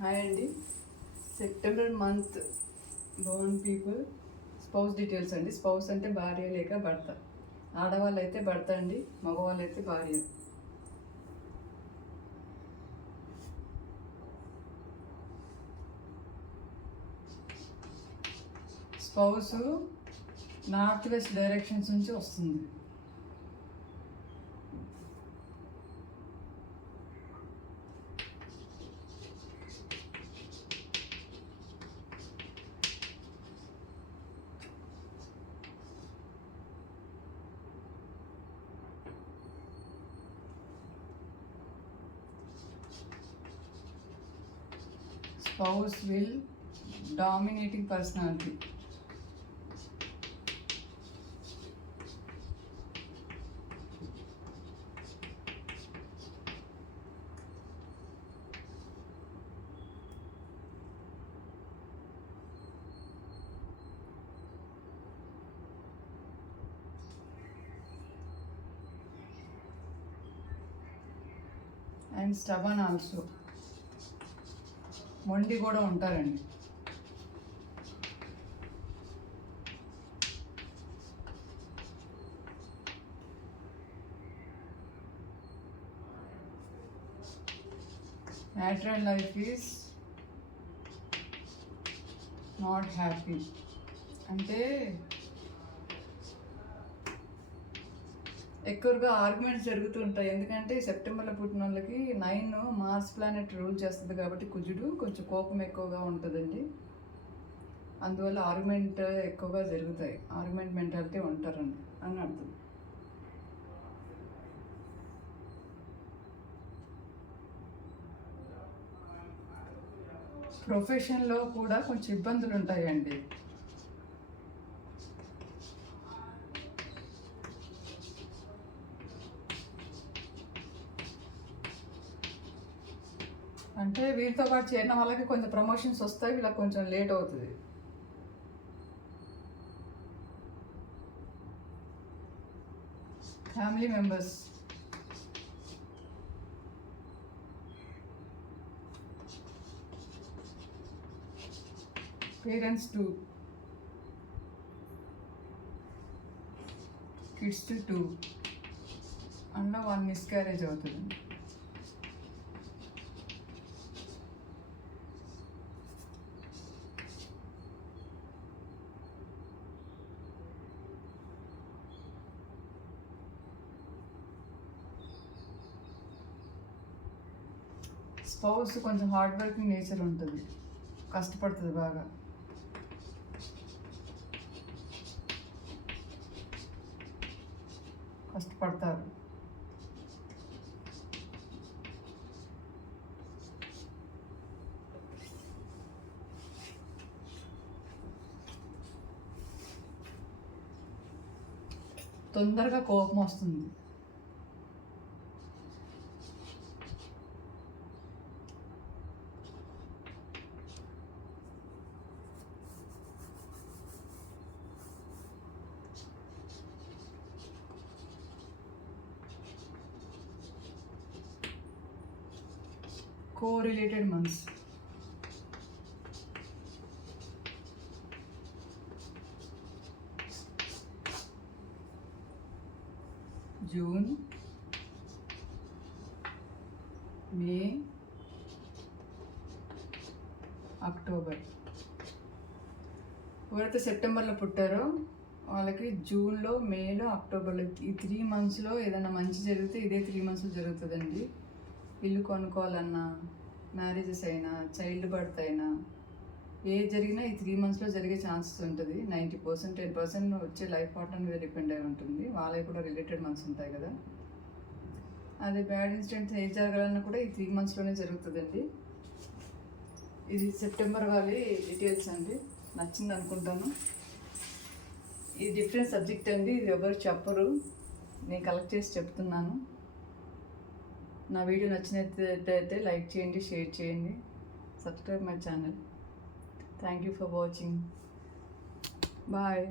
హాయ్ అండి. September month Born people spouse details అండి. స్పౌస్ అంటే భార్య లేక భర్త. ఆడవాళ్ళు అయితే భర్త అండి, మగవాళ్ళు అయితే భార్య. స్పౌస్ నార్త్ వెస్ట్ డైరెక్షన్స్ నుంచి వస్తుంది. Spouse will dominating personality. And stubborn also. మొండి కూడా ఉంటారండి. Marital life is not happy. అంటే ఎక్కువగా ఆర్గ్యుమెంట్స్ జరుగుతుంటాయి. ఎందుకంటే సెప్టెంబర్లో పుట్టిన వాళ్ళకి 9 మార్స్ ప్లానెట్ రూల్ చేస్తుంది కాబట్టి కుజుడు కొంచెం కోపం ఎక్కువగా ఉంటుందండి. అందువల్ల ఆర్గ్యుమెంట్ ఎక్కువగా జరుగుతాయి. ఆర్గ్యుమెంట్ మెంటాలిటీ ఉంటారండి అని అర్థం. ప్రొఫెషన్లో కూడా కొంచెం ఇబ్బందులు ఉంటాయండి. అంటే వీళ్ళతో పాటు చేరిన వాళ్ళకి కొంచెం ప్రమోషన్స్ వస్తాయి, వీళ్ళకి కొంచెం లేట్ అవుతుంది. Family members parents to kids to అందులో 1 మిస్క్యారేజ్ అవుతుంది. స్పౌస్ కొంచెం హార్డ్ వర్కింగ్ నేచర్ ఉంటుంది, కష్టపడుతుంది బాగా. కష్టపడతారు. తొందరగా కోపం వస్తుంది. Co-related months. June, May, October. ఎవరైతే సెప్టెంబర్లో పుట్టారో వాళ్ళకి జూన్లో, మేలో, అక్టోబర్లో ఈ 3 మంత్స్లో ఏదైనా మంచి జరిగితే ఇదే 3 మంత్స్లో జరుగుతుందండి. ఇల్లు కొనుక్కోవాలన్నా, మ్యారేజెస్ అయినా, చైల్డ్ బర్త్ అయినా, ఏది జరిగినా ఈ 3 మంత్స్లో జరిగే ఛాన్సెస్ ఉంటుంది. 90%, 10% వచ్చే లైఫ్ పార్ట్నర్ మీద డిపెండ్ అయి ఉంటుంది. వాళ్ళకి కూడా రిలేటెడ్ మంత్స్ ఉంటాయి కదా. అదే బ్యాడ్ ఇన్సిడెంట్స్ ఏది జరగాలన్నా కూడా ఈ 3 మంత్స్లోనే జరుగుతుందండి. ఇది సెప్టెంబర్ వాళ్ళ డీటెయిల్స్ అండి. నచ్చింది అనుకుంటాను. ఇది డిఫరెంట్ సబ్జెక్ట్ అండి, ఇది ఎవరు చెప్పరు, నేను కలెక్ట్ చేసి చెప్తున్నాను. నా వీడియో నచ్చినట్లయితే లైక్ చేయండి, షేర్ చేయండి, subscribe my channel. Thank you for watching. Bye.